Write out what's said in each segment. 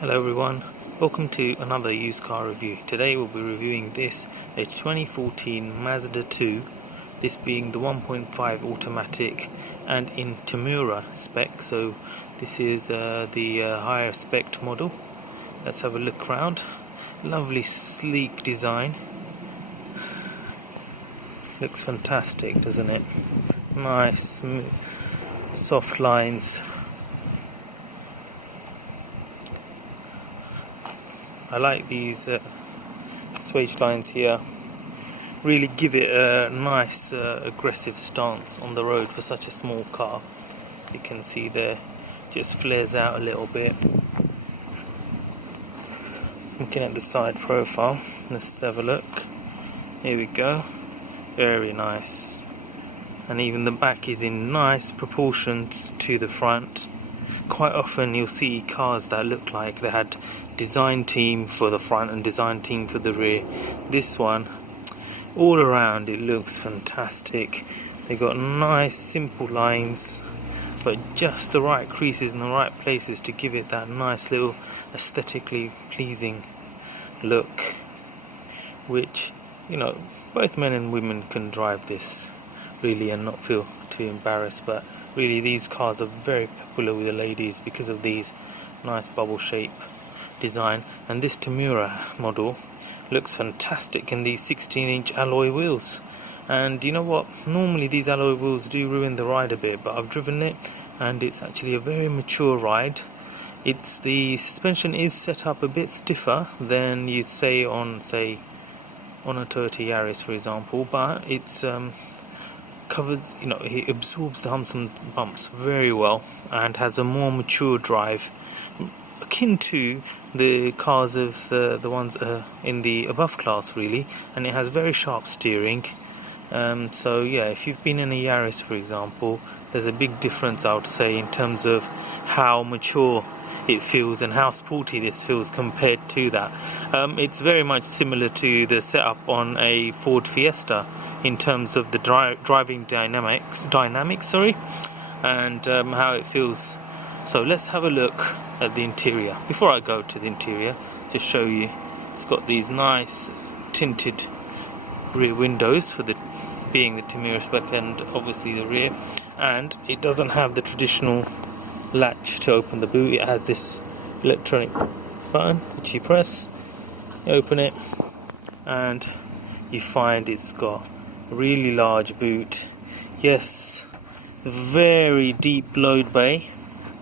Hello everyone, welcome to another used car review. Today we'll be reviewing a 2014 Mazda 2, this being the 1.5 automatic and in Tamura spec, so this is the higher spec model. Let's have a look around. Lovely sleek design, looks fantastic, doesn't it? Nice smooth, soft lines. I like these swage lines here, really give it a nice aggressive stance on the road for such a small car. You can see there, just flares out a little bit. Looking at the side profile, let's have a look. Here we go, very nice. And even the back is in nice proportions to the front. Quite often you'll see cars that look like they had design team for the front and design team for the rear. This one, all around it looks fantastic. They got nice simple lines, but just the right creases in the right places to give it that nice little aesthetically pleasing look, which, you know, both men and women can drive this really and not feel too embarrassed. But really these cars are very popular with the ladies because of these nice bubble shape design. And this Tamura model looks fantastic in these 16-inch alloy wheels. And you know what, normally these alloy wheels do ruin the ride a bit, but I've driven it and it's actually a very mature ride. The suspension is set up a bit stiffer than you'd say on a Toyota Yaris, for example, but it's covers, you know, it absorbs the humps and bumps very well and has a more mature drive, akin to the cars of the ones in the above class really. And it has very sharp steering, so yeah, if you've been in a Yaris, for example, there's a big difference, I would say, in terms of how mature it feels and how sporty this feels compared to that. It's very much similar to the setup on a Ford Fiesta in terms of the driving dynamics, and how it feels. So let's have a look at the interior. Before I go to the interior, just show you, it's got these nice tinted rear windows for being the Tamura spec, and obviously the rear. And it doesn't have the traditional latch to open the boot. It has this electronic button which you press, you open it, and you find it's got a really large boot. Yes, very deep load bay,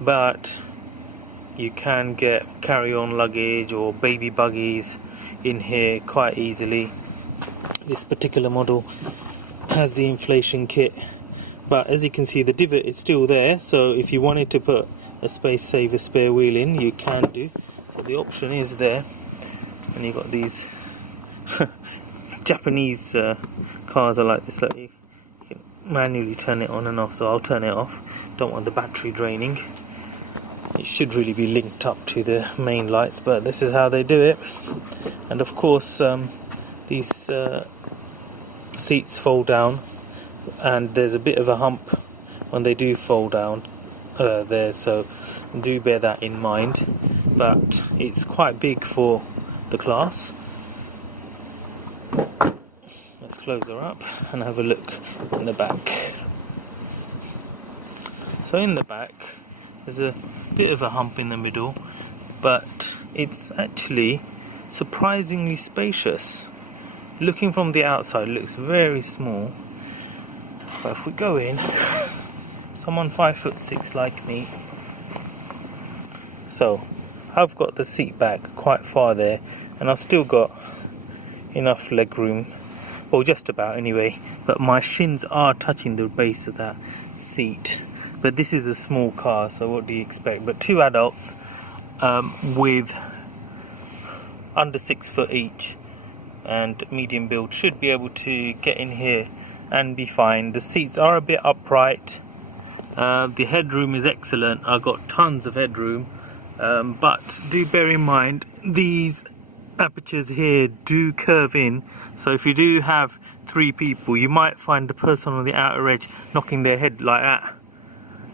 but you can get carry-on luggage or baby buggies in here quite easily. This particular model has the inflation kit, but as you can see, the divot is still there, so if you wanted to put a space saver spare wheel in, you can do. So the option is there. And you've got these Japanese cars are like this, like you can manually turn it on and off, so I'll turn it off. Don't want the battery draining. It should really be linked up to the main lights, but this is how they do it. And of course these seats fold down, and there's a bit of a hump when they do fold down there, so do bear that in mind, but it's quite big for the class. Let's close her up and have a look in the back. So in the back there's a bit of a hump in the middle, but it's actually surprisingly spacious. Looking from the outside, it looks very small, but if we go in, someone 5'6" like me, so I've got the seat back quite far there, and I've still got enough leg room, or just about anyway, but my shins are touching the base of that seat. But this is a small car, so what do you expect? But two adults with under 6 foot each and medium build should be able to get in here and be fine. The seats are a bit upright. The headroom is excellent. I've got tons of headroom, but do bear in mind these apertures here do curve in, so if you do have 3 people, you might find the person on the outer edge knocking their head like that.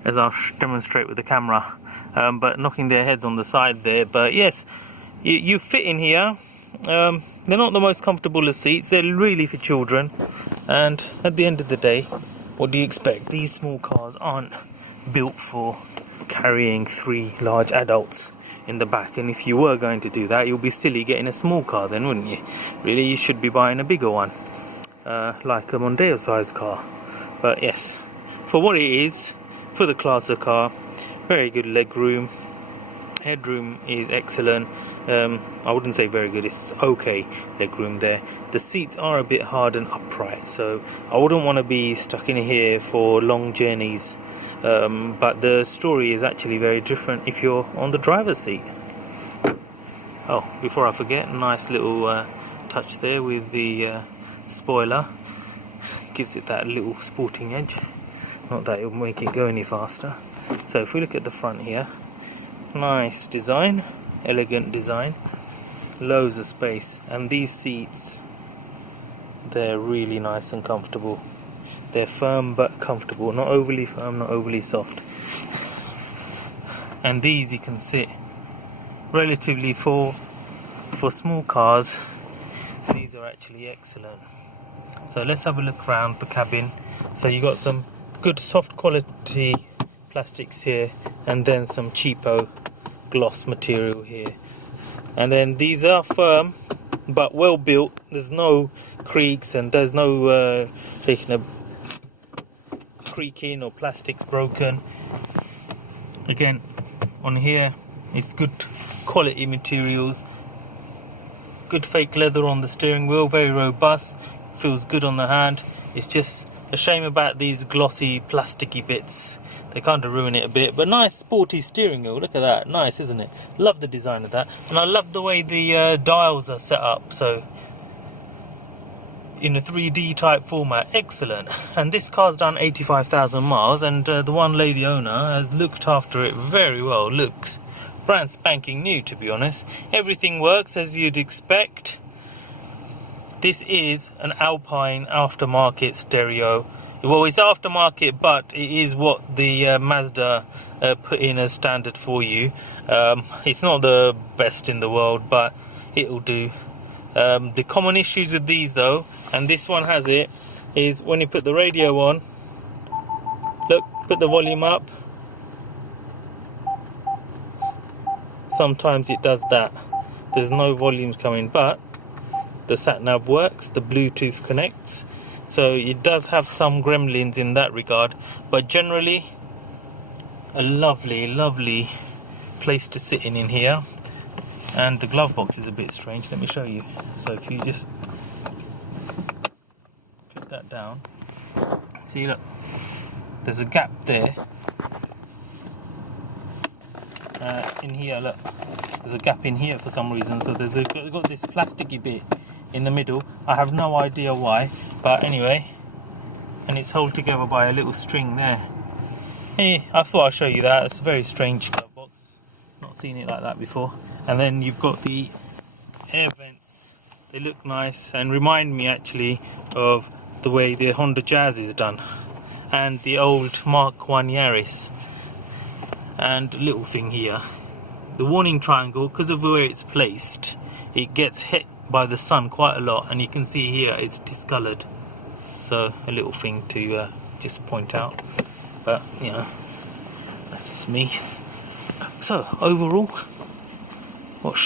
as I'll demonstrate with the camera, but knocking their heads on the side there. But yes, you fit in here. They're not the most comfortable of seats. They're really for children, and at the end of the day, what do you expect? These small cars aren't built for carrying 3 large adults in the back, and if you were going to do that, you'll be silly getting a small car then, wouldn't you? Really, you should be buying a bigger one, like a Mondeo size car. But yes, for what it is, for the class of car, very good leg room. Headroom is excellent. I wouldn't say very good, it's okay leg room there. The seats are a bit hard and upright, so I wouldn't want to be stuck in here for long journeys. But the story is actually very different if you're on the driver's seat. Oh, before I forget, nice little touch there with the spoiler. Gives it that little sporting edge. Not that it'll make it go any faster. So if we look at the front here, nice design, elegant design, loads of space, and these seats, they're really nice and comfortable. They're firm but comfortable, not overly firm, not overly soft. And these you can sit relatively for small cars. These are actually excellent. So let's have a look around the cabin. So you got some good soft quality plastics here, and then some cheapo gloss material here. And then these are firm but well built. There's no creaks, and there's no taking a creaking or plastics broken. Again, on here it's good quality materials, good fake leather on the steering wheel, very robust, feels good on the hand. It's just a shame about these glossy plasticky bits. They kind of ruin it a bit, but nice sporty steering wheel. Look at that, nice, isn't it? Love the design of that, and I love the way the dials are set up, so in a 3D type format, excellent. And this car's done 85,000 miles, and the one lady owner has looked after it very well. Looks brand spanking new, to be honest. Everything works as you'd expect. This is an Alpine aftermarket stereo. Well, it's aftermarket, but it is what the Mazda put in as standard for you. It's not the best in the world, but it'll do. The common issues with these though, and this one has it, is when you put the radio on, look, put the volume up, sometimes it does that. There's no volumes coming, but the sat nav works, the Bluetooth connects, so it does have some gremlins in that regard, but generally a lovely place to sit in here. And the glove box is a bit strange, let me show you. So if you just click that down, see, look, there's a gap there. In here, look, there's a gap in here for some reason, so there's got this plasticky bit in the middle. I have no idea why, but anyway, and it's held together by a little string there. Hey, I thought I'd show you that. It's a very strange glove box, not seen it like that before. And then you've got the air vents. They look nice and remind me actually of the way the Honda Jazz is done, and the old Mark 1 Yaris. And a little thing here, the warning triangle, because of where it's placed, it gets hit by the sun quite a lot, and you can see here it's discoloured. So a little thing to just point out, but you know, that's just me. So overall, what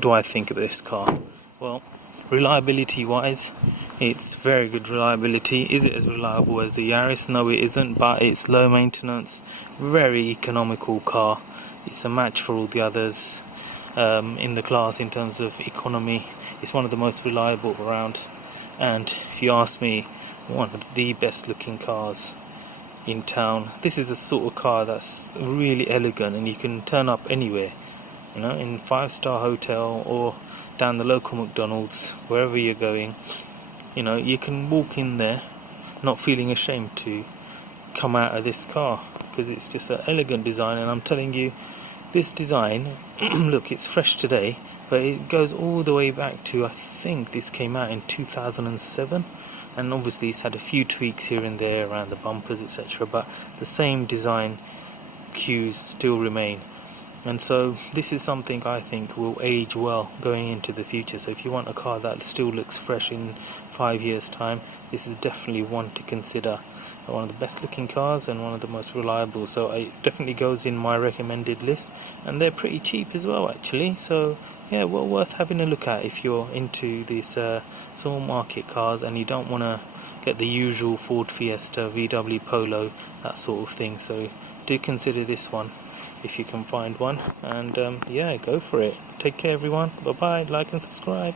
do I think of this car? Well, reliability wise, it's very good reliability. Is it as reliable as the Yaris? No, it isn't, but it's low maintenance, very economical car. It's a match for all the others in the class in terms of economy. It's one of the most reliable around, and if you ask me, one of the best looking cars in town. This is a sort of car that's really elegant, and you can turn up anywhere, you know, in 5-star hotel or down the local McDonald's, wherever you're going. You know, you can walk in there not feeling ashamed to come out of this car, because it's just an elegant design. And I'm telling you, this design look, it's fresh today, but it goes all the way back to, I think this came out in 2007. and obviously it's had a few tweaks here and there around the bumpers, etc., but the same design cues still remain. And so this is something I think will age well going into the future. So if you want a car that still looks fresh in 5 years time, this is definitely one to consider. One of the best looking cars and one of the most reliable, so it definitely goes in my recommended list, and they're pretty cheap as well actually. So yeah, well worth having a look at if you're into these small market cars and you don't want to get the usual Ford Fiesta, VW Polo, that sort of thing. So do consider this one if you can find one, and yeah, go for it. Take care everyone, bye bye, like and subscribe.